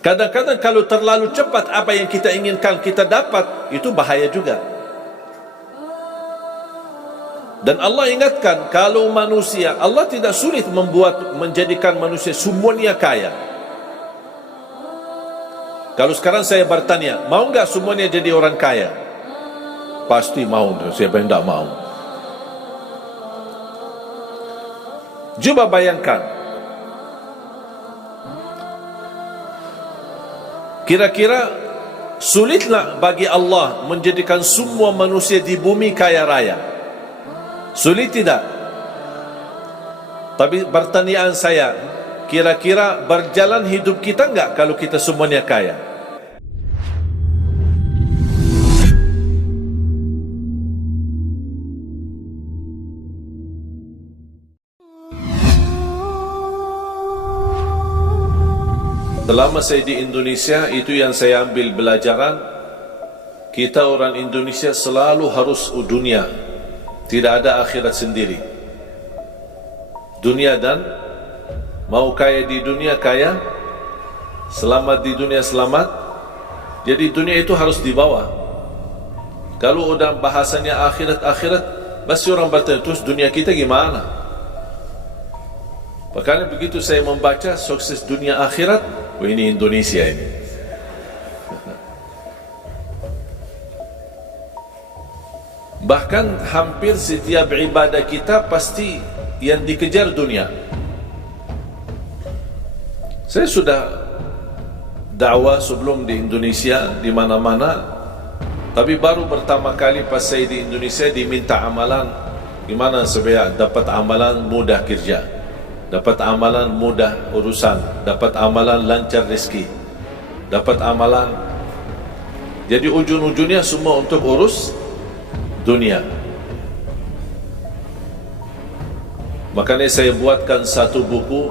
Kadang-kadang kalau terlalu cepat apa yang kita inginkan kita dapat, itu bahaya juga. Dan Allah ingatkan, kalau manusia, Allah tidak sulit menjadikan manusia semuanya kaya. Kalau sekarang saya bertanya, mau enggak semuanya jadi orang kaya? Pasti mau, siapa yang tidak mau? Coba bayangkan, kira-kira sulitlah bagi Allah menjadikan semua manusia di bumi kaya raya? Sulit tidak? Tapi pertanyaan saya, kira-kira berjalan hidup kita enggak kalau kita semuanya kaya? Selama saya di Indonesia, itu yang saya ambil belajaran, kita orang Indonesia selalu harus dunia, tidak ada akhirat sendiri. Dunia dan mau kaya di dunia kaya, selamat di dunia selamat. Jadi dunia itu harus dibawa. Kalau udah bahasanya akhirat, pasti orang bertanya, terus dunia kita gimana? Makanya begitu saya membaca sukses dunia akhirat, oh ini Indonesia ini. Bahkan hampir setiap ibadah kita pasti yang dikejar dunia. Saya sudah dakwah sebelum di Indonesia di mana-mana, tapi baru pertama kali pas saya di Indonesia diminta amalan, gimana supaya dapat amalan mudah kerja, dapat amalan mudah urusan, dapat amalan lancar rezeki, dapat amalan. Jadi ujung-ujungnya semua untuk urus dunia. Makanya saya buatkan satu buku.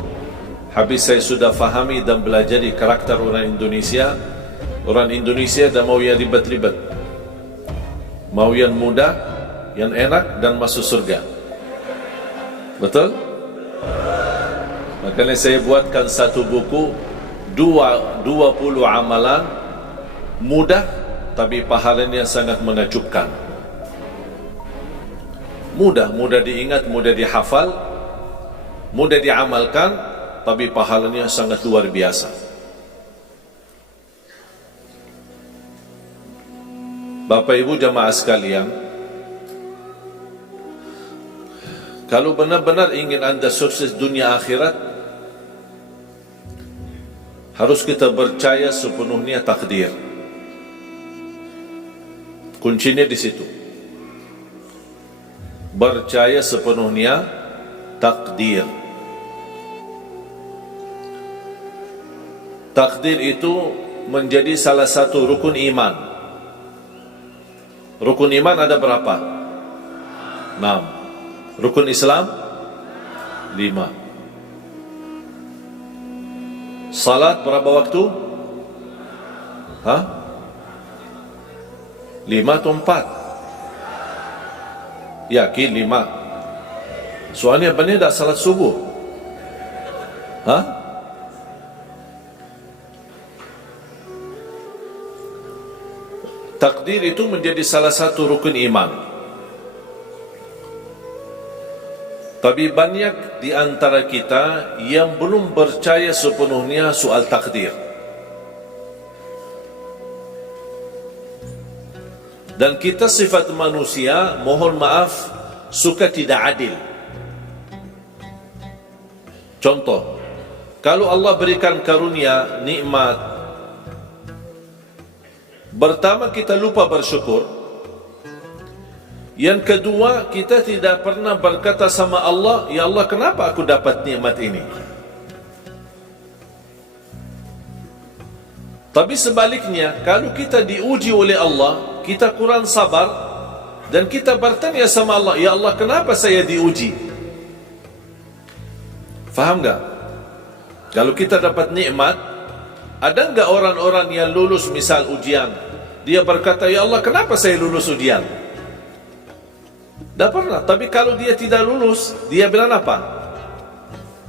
Habis saya sudah fahami dan belajari karakter orang Indonesia. Orang Indonesia dah mau yang ribet-ribet, mau yang mudah, yang enak dan masuk surga. Betul? Makanya saya buatkan satu buku, 20 amalan mudah tapi pahalanya sangat menakjubkan. Mudah diingat, mudah dihafal, mudah diamalkan, tapi pahalanya sangat luar biasa. Bapak Ibu jamaah sekalian, kalau benar-benar ingin Anda sukses dunia akhirat, harus kita percaya sepenuhnya takdir. Kuncinya di situ. Percaya sepenuhnya takdir. Takdir itu menjadi salah satu rukun iman. Rukun iman ada berapa? 6. Rukun Islam 5. Salat berapa waktu? 5 atau 4? Yakin 5. Soalnya benar tak salat subuh? Takdir itu menjadi salah satu rukun iman. Tapi banyak di antara kita yang belum percaya sepenuhnya soal takdir. Dan kita sifat manusia, mohon maaf, suka tidak adil. Contoh, kalau Allah berikan karunia, nikmat, pertama kita lupa bersyukur. Yang kedua, kita tidak pernah berkata sama Allah, ya Allah kenapa aku dapat nikmat ini? Tapi sebaliknya, kalau kita diuji oleh Allah, kita kurang sabar, dan kita bertanya sama Allah, ya Allah kenapa saya diuji? Faham tak? Kalau kita dapat nikmat, ada enggak orang-orang yang lulus misal ujian, dia berkata, ya Allah kenapa saya lulus ujian? Tak pernah. Tapi kalau dia tidak lulus, dia bilang apa?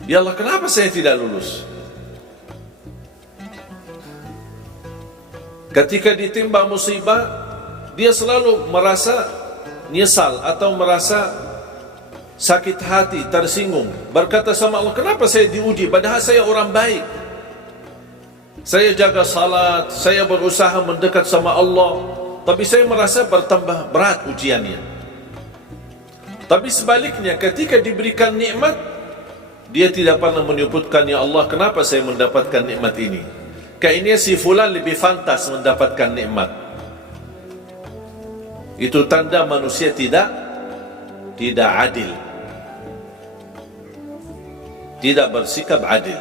Ya Allah kenapa saya tidak lulus? Ketika ditimpa musibah, dia selalu merasa nyesal atau merasa sakit hati, tersinggung, berkata sama Allah, kenapa saya diuji padahal saya orang baik, saya jaga salat, saya berusaha mendekat sama Allah, tapi saya merasa bertambah berat ujiannya. Tapi sebaliknya, ketika diberikan nikmat, dia tidak pernah menyebutkan, ya Allah, kenapa saya mendapatkan nikmat ini? Kayaknya si fulan lebih pantas mendapatkan nikmat. Itu tanda manusia tidak adil, tidak bersikap adil.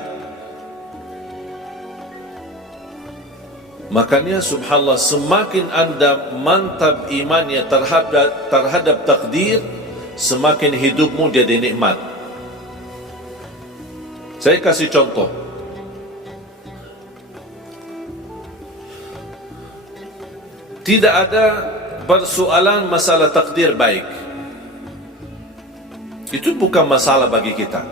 Makanya subhanallah, semakin anda mantap imannya terhadap takdir, semakin hidupmu jadi nikmat. Saya kasih contoh. Tidak ada persoalan masalah takdir baik. Itu bukan masalah bagi kita.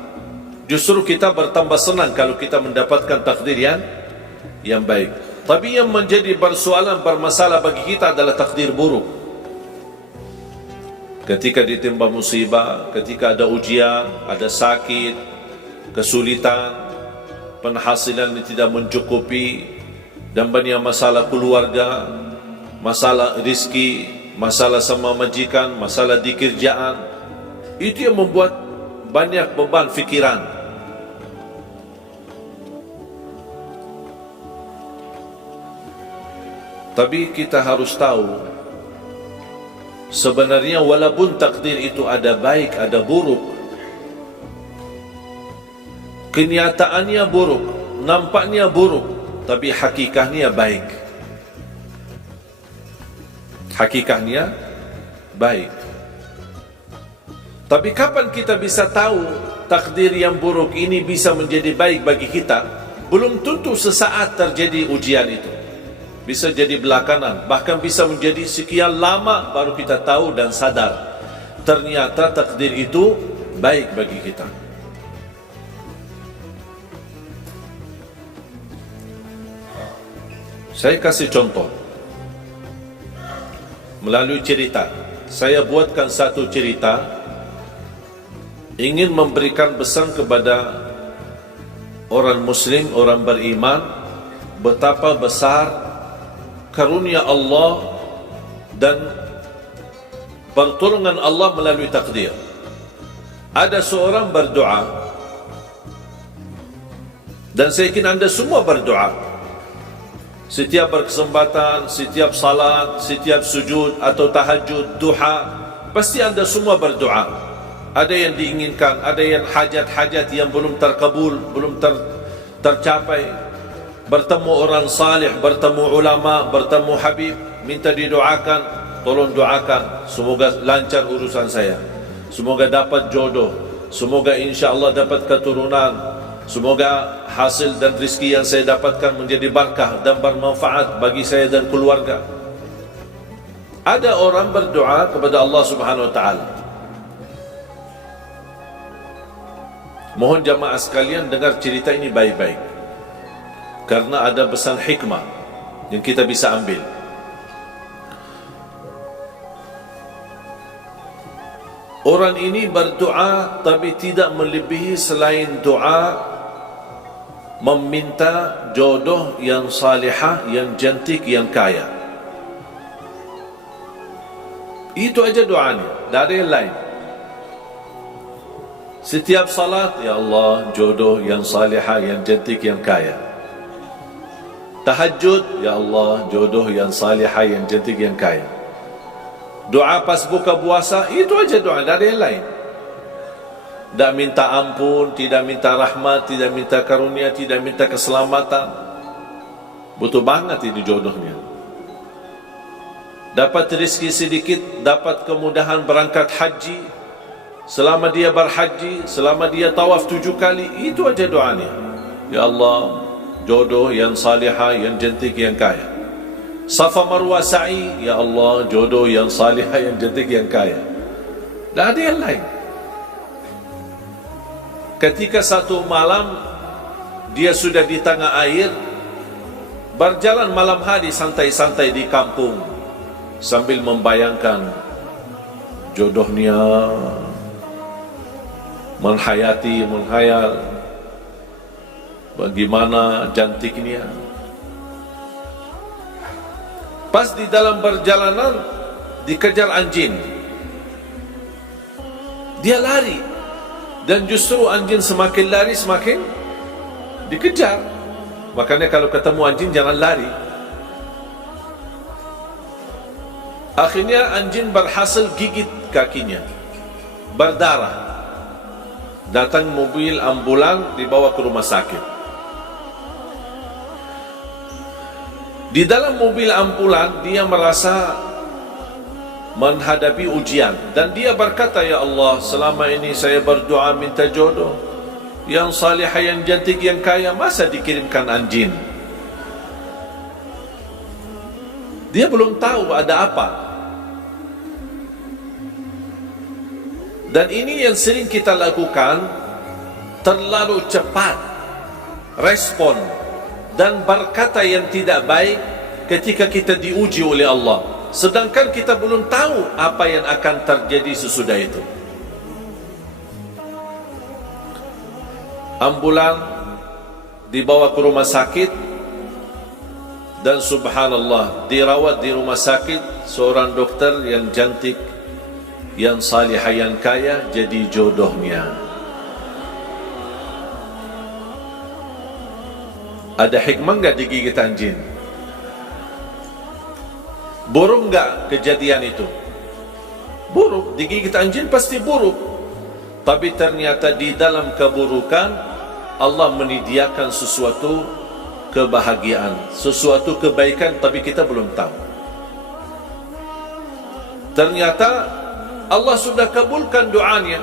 Justru kita bertambah senang kalau kita mendapatkan takdir yang baik. Tapi yang menjadi persoalan bermasalah bagi kita adalah takdir buruk. Ketika ditimpa musibah, ketika ada ujian, ada sakit, kesulitan, penghasilan yang tidak mencukupi, dan banyak masalah keluarga, masalah rizki, masalah sama majikan, masalah di kerjaan, itu yang membuat banyak beban fikiran. Tapi kita harus tahu, sebenarnya walaupun takdir itu ada baik, ada buruk, kenyataannya buruk, nampaknya buruk, tapi hakikatnya baik. Hakikatnya baik. Tapi kapan kita bisa tahu takdir yang buruk ini bisa menjadi baik bagi kita? Belum tentu sesaat terjadi ujian itu. Bisa jadi belakangan, bahkan bisa menjadi sekian lama baru kita tahu dan sadar ternyata takdir itu baik bagi kita. Saya kasih contoh melalui cerita. Saya buatkan satu cerita, ingin memberikan pesan kepada orang muslim, orang beriman, betapa besar karunia Allah dan pertolongan Allah melalui takdir. Ada seorang berdoa, dan saya yakin anda semua berdoa. Setiap berkesempatan, setiap salat, setiap sujud atau tahajud, duha, pasti anda semua berdoa. Ada yang diinginkan, ada yang hajat-hajat yang belum terkabul, belum tercapai. Bertemu orang salih, bertemu ulama, bertemu habib, minta didoakan, tolong doakan, semoga lancar urusan saya, semoga dapat jodoh, semoga insya-Allah dapat keturunan, semoga hasil dan rezeki yang saya dapatkan menjadi berkah dan bermanfaat bagi saya dan keluarga. Ada orang berdoa kepada Allah Subhanahu wa taala. Mohon jamaah sekalian dengar cerita ini baik-baik, karena ada pesan hikmah yang kita bisa ambil. Orang ini berdoa tapi tidak melebihi selain doa meminta jodoh yang salihah, yang cantik, yang kaya. Itu aja doanya, tidak ada yang lain. Setiap salat, ya Allah, jodoh yang salihah, yang cantik, yang kaya. Tahajud, ya Allah, jodoh yang salihah, yang cantik, yang kaya. Doa pas buka puasa, itu aja doa, tidak ada yang lain. Tidak minta ampun, tidak minta rahmat, tidak minta karunia, tidak minta keselamatan. Butuh banget ini jodohnya. Dapat rezeki sedikit, dapat kemudahan berangkat haji. Selama dia berhaji, selama dia tawaf 7 kali, itu aja doanya. Ya Allah, jodoh yang salihah, yang cantik, yang kaya. Safa Marwah sa'i, ya Allah, jodoh yang salihah, yang cantik, yang kaya. Tak ada yang lain. Ketika satu malam dia sudah di tengah air, berjalan malam hari santai-santai di kampung sambil membayangkan jodohnya, menghayal bagaimana cantiknya. Pas di dalam perjalanan dikejar anjing, dia lari, dan justru anjing semakin lari semakin dikejar. Makanya kalau ketemu anjing jangan lari. Akhirnya anjing berhasil gigit kakinya, berdarah. Datang mobil ambulan, dibawa ke rumah sakit. Di dalam mobil ambulan dia merasa menghadapi ujian, dan dia berkata, ya Allah, selama ini saya berdoa minta jodoh yang salihah, yang cantik, yang kaya, masa dikirimkan anjing? Dia belum tahu ada apa. Dan ini yang sering kita lakukan, terlalu cepat respon dan berkata yang tidak baik ketika kita diuji oleh Allah, sedangkan kita belum tahu apa yang akan terjadi sesudah itu. Ambulan dibawa ke rumah sakit, dan subhanallah, dirawat di rumah sakit seorang dokter yang cantik, yang salihah, yang kaya, jadi jodohnya. Ada hikmah enggak digigit anjing? Buruk enggak kejadian itu? Buruk, digigit anjing pasti buruk. Tapi ternyata di dalam keburukan Allah menyediakan sesuatu kebahagiaan, sesuatu kebaikan, tapi kita belum tahu. Ternyata Allah sudah kabulkan doanya.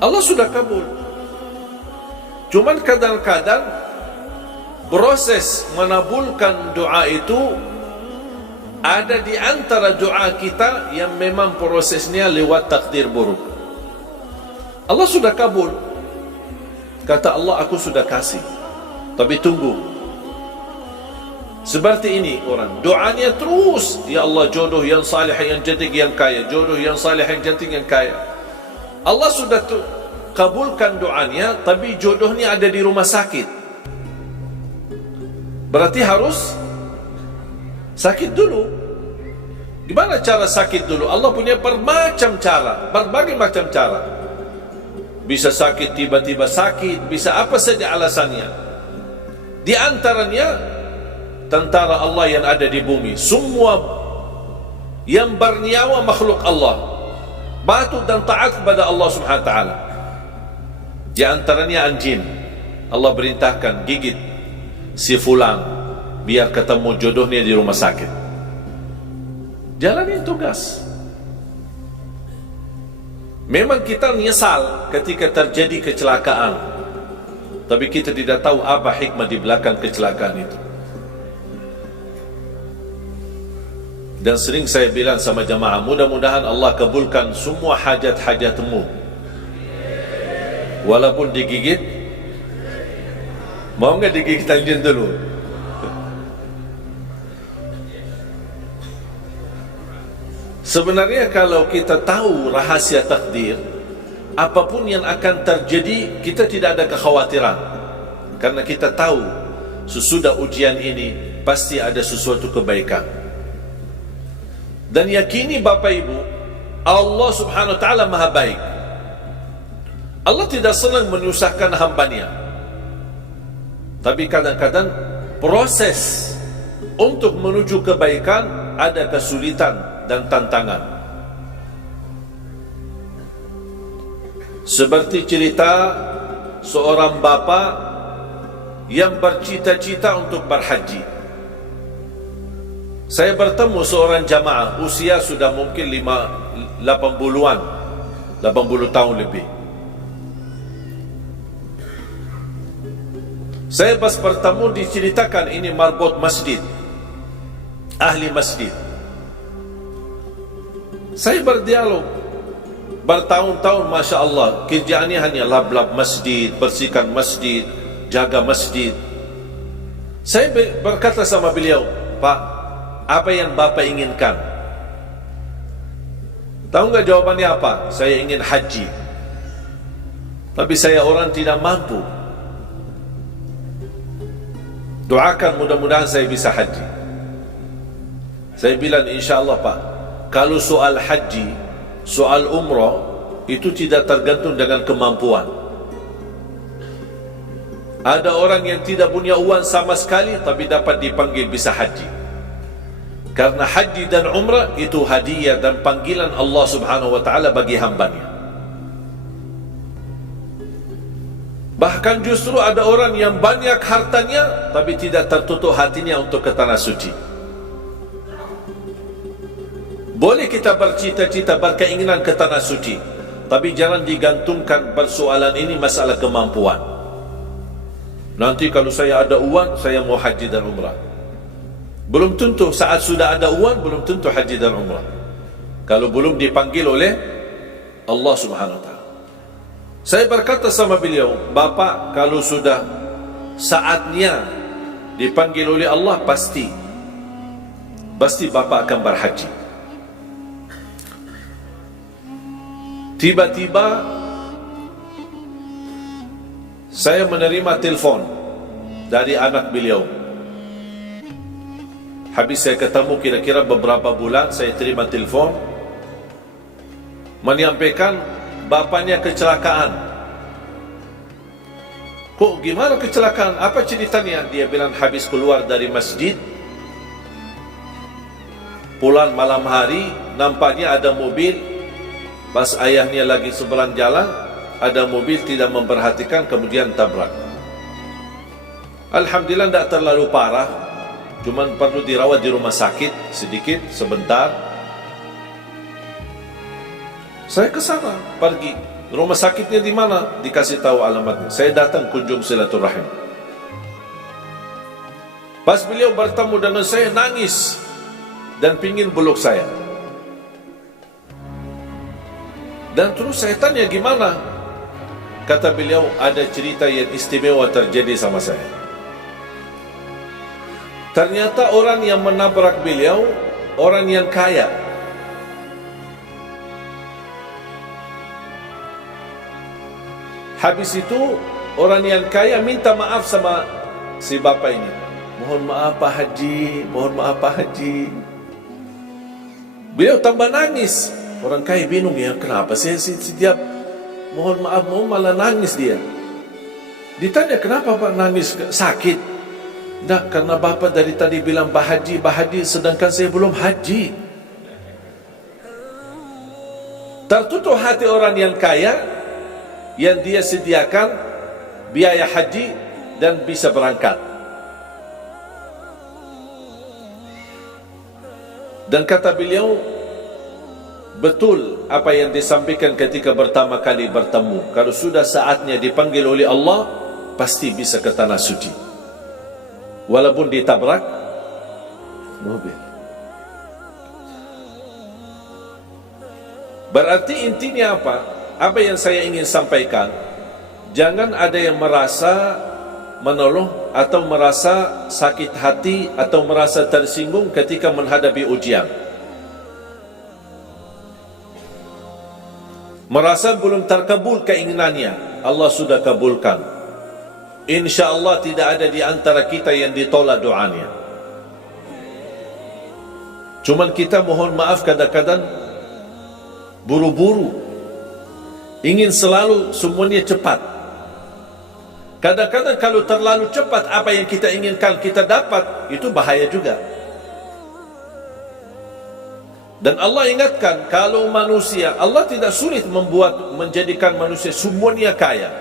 Allah sudah kabul. Cuman kadang-kadang proses menabulkan doa itu ada di antara doa kita yang memang prosesnya lewat takdir buruk. Allah sudah kabul. Kata Allah, aku sudah kasih, tapi tunggu. Seperti ini orang, doanya terus, ya Allah, jodoh yang salih, yang cantik, yang kaya, jodoh yang salih, yang cantik, yang kaya. Allah sudah kabulkan doanya, tapi jodohnya ada di rumah sakit. Berarti harus sakit dulu. Gimana cara sakit dulu? Allah punya bermacam cara, berbagai macam cara. Bisa sakit, tiba-tiba sakit, bisa apa saja alasannya. Di antaranya tentara Allah yang ada di bumi, semua yang bernyawa makhluk Allah, patuh dan taat kepada Allah Subhanahu wa taala. Di antaranya anjing. Allah perintahkan gigit si fulan biar ketemu jodohnya di rumah sakit. Jalani tugas. Memang kita menyesal ketika terjadi kecelakaan, tapi kita tidak tahu apa hikmah di belakang kecelakaan itu. Dan sering saya bilang sama jamaah, mudah-mudahan Allah kabulkan semua hajat-hajatmu, walaupun digigit. Mau nggak digigit anjing dulu? Sebenarnya kalau kita tahu rahasia takdir, apapun yang akan terjadi, kita tidak ada kekhawatiran, karena kita tahu sesudah ujian ini pasti ada sesuatu kebaikan. Dan yakini Bapak Ibu, Allah Subhanahu wa taala Maha baik. Allah tidak senang menyusahkan hambanya. Tapi kadang-kadang proses untuk menuju kebaikan ada kesulitan dan tantangan. Seperti cerita seorang bapa yang bercita-cita untuk berhaji. Saya bertemu seorang jamaah, usia sudah mungkin 80-an, 80 tahun lebih. Saya pas bertemu diceritakan ini marbot masjid, ahli masjid. Saya berdialog bertahun-tahun, Masya Allah, kerjaannya hanya lap-lap masjid, bersihkan masjid, jaga masjid. Saya berkata sama beliau, Pak, apa yang Bapak inginkan? Tahu nggak jawabannya apa? Saya ingin haji, tapi saya orang tidak mampu. Doakan mudah-mudahan saya bisa haji. Saya bilang, insya Allah Pak, kalau soal haji, soal umrah, itu tidak tergantung dengan kemampuan. Ada orang yang tidak punya uang sama sekali, tapi dapat dipanggil bisa haji. Karena haji dan umrah itu hadiah dan panggilan Allah subhanahu wa ta'ala bagi hambanya. Bahkan justru ada orang yang banyak hartanya, tapi tidak tertutup hatinya untuk ke tanah suci. Boleh kita bercita-cita, berkeinginan ke tanah suci, tapi jangan digantungkan persoalan ini masalah kemampuan. Nanti kalau saya ada uang, saya mau haji dan umrah. Belum tentu saat sudah ada uang, belum tentu haji dan umrah, kalau belum dipanggil oleh Allah subhanahu wa ta'ala. Saya berkata sama beliau, Bapak, kalau sudah saatnya dipanggil oleh Allah, pasti Bapak akan berhaji. Tiba-tiba saya menerima telefon dari anak beliau. Habis saya ketemu kira-kira beberapa bulan, saya terima telefon menyampaikan bapaknya kecelakaan. Kok gimana kecelakaan? Apa ceritanya? Dia bilang habis keluar dari masjid, pulang malam hari, nampaknya ada mobil, pas ayahnya lagi seberang jalan, ada mobil tidak memperhatikan, kemudian tabrak. Alhamdulillah tidak terlalu parah, cuman perlu dirawat di rumah sakit sedikit, sebentar. Saya ke sana, pergi. Rumah sakitnya di mana? Dikasih tahu alamatnya. Saya datang kunjung silaturahim. Pas beliau bertemu dengan saya, nangis dan pingin peluk saya. Dan terus saya tanya, gimana? Kata beliau, ada cerita yang istimewa terjadi sama saya. Ternyata orang yang menabrak beliau, orang yang kaya. Habis itu, orang yang kaya minta maaf sama si bapak ini. Mohon maaf Pak Haji, mohon maaf Pak Haji. Beliau tambah nangis. Orang kaya bingung, ya kenapa saya setiap mohon maaf malah nangis dia. Ditanya, kenapa Pak nangis? Sakit? Tidak, karena Bapak dari tadi bilang Pak Haji, sedangkan saya belum haji. Tertutup hati orang yang kaya, yang dia sediakan biaya haji dan bisa berangkat. Dan kata beliau, betul apa yang disampaikan ketika pertama kali bertemu. Kalau sudah saatnya dipanggil oleh Allah, pasti bisa ke tanah suci, walaupun ditabrak mobil. Berarti intinya apa? Apa yang saya ingin sampaikan, jangan ada yang merasa menolong atau merasa sakit hati atau merasa tersinggung ketika menghadapi ujian. Merasa belum terkabul keinginannya, Allah sudah kabulkan. InsyaAllah tidak ada di antara kita yang ditolak doanya. Cuman kita mohon maaf kadang-kadang buru-buru, ingin selalu semuanya cepat. Kadang-kadang kalau terlalu cepat apa yang kita inginkan kita dapat, itu bahaya juga. Dan Allah ingatkan, kalau manusia, Allah tidak sulit menjadikan manusia semuanya kaya.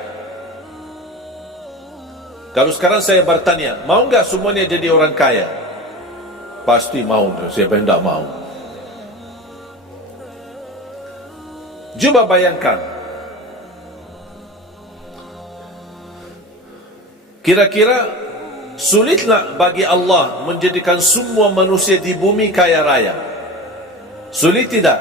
Kalau sekarang saya bertanya, mau nggak semuanya jadi orang kaya? Pasti mau, siapa yang tidak mau? Coba bayangkan, kira-kira sulitlah bagi Allah menjadikan semua manusia di bumi kaya raya? Sulit tidak?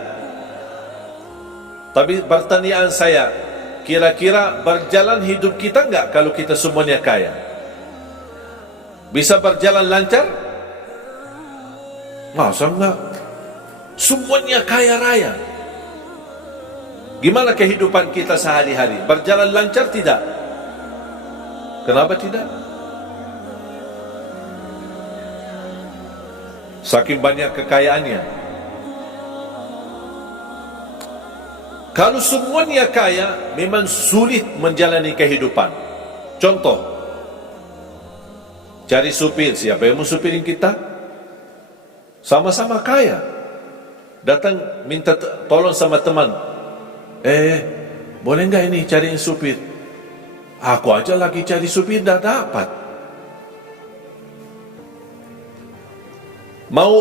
Tapi pertanyaan saya, kira-kira berjalan hidup kita enggak kalau kita semuanya kaya? Bisa berjalan lancar? Masa enggak? Semuanya kaya raya. Gimana kehidupan kita sehari-hari? Berjalan lancar tidak? Kenapa tidak? Saking banyak kekayaannya. Kalau semuanya kaya, memang sulit menjalani kehidupan. Contoh, cari supir. Siapa yang mau supirin kita? Sama-sama kaya. Datang minta tolong sama teman. Boleh nggak ini cariin supir? Aku aja lagi cari supir, dah dapat. Mau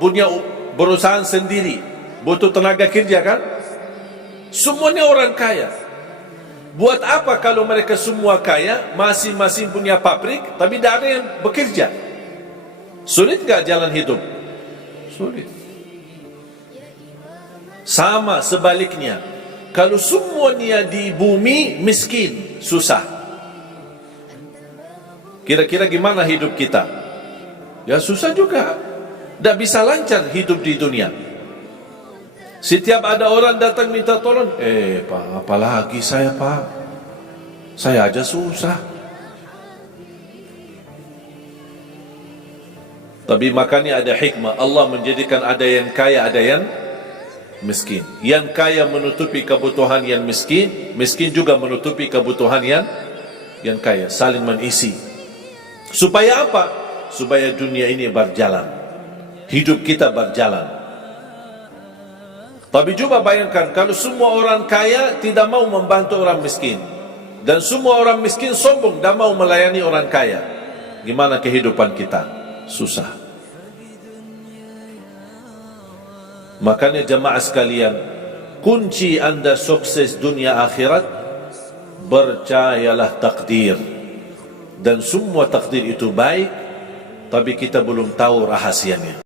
punya perusahaan sendiri, butuh tenaga kerja kan? Semuanya orang kaya. Buat apa kalau mereka semua kaya, masing-masing punya pabrik, tapi tidak ada yang bekerja? Sulit nggak jalan hidup? Sulit. Sama sebaliknya, kalau semuanya di bumi miskin, susah. Kira-kira gimana hidup kita? Ya susah juga. Tidak bisa lancar hidup di dunia. Setiap ada orang datang minta tolong, Pak, apalagi saya, Pak? Saya aja susah. Tapi makanya ada hikmah. Allah menjadikan ada yang kaya, ada yang miskin. Yang kaya menutupi kebutuhan yang miskin, miskin juga menutupi kebutuhan yang kaya. Saling mengisi. Supaya apa? Supaya dunia ini berjalan, hidup kita berjalan. Tapi coba bayangkan kalau semua orang kaya tidak mau membantu orang miskin, dan semua orang miskin sombong dan mau melayani orang kaya. Gimana kehidupan kita? Susah. Makanya jemaah sekalian, kunci anda sukses dunia akhirat, percayalah takdir. Dan semua takdir itu baik, tapi kita belum tahu rahasianya.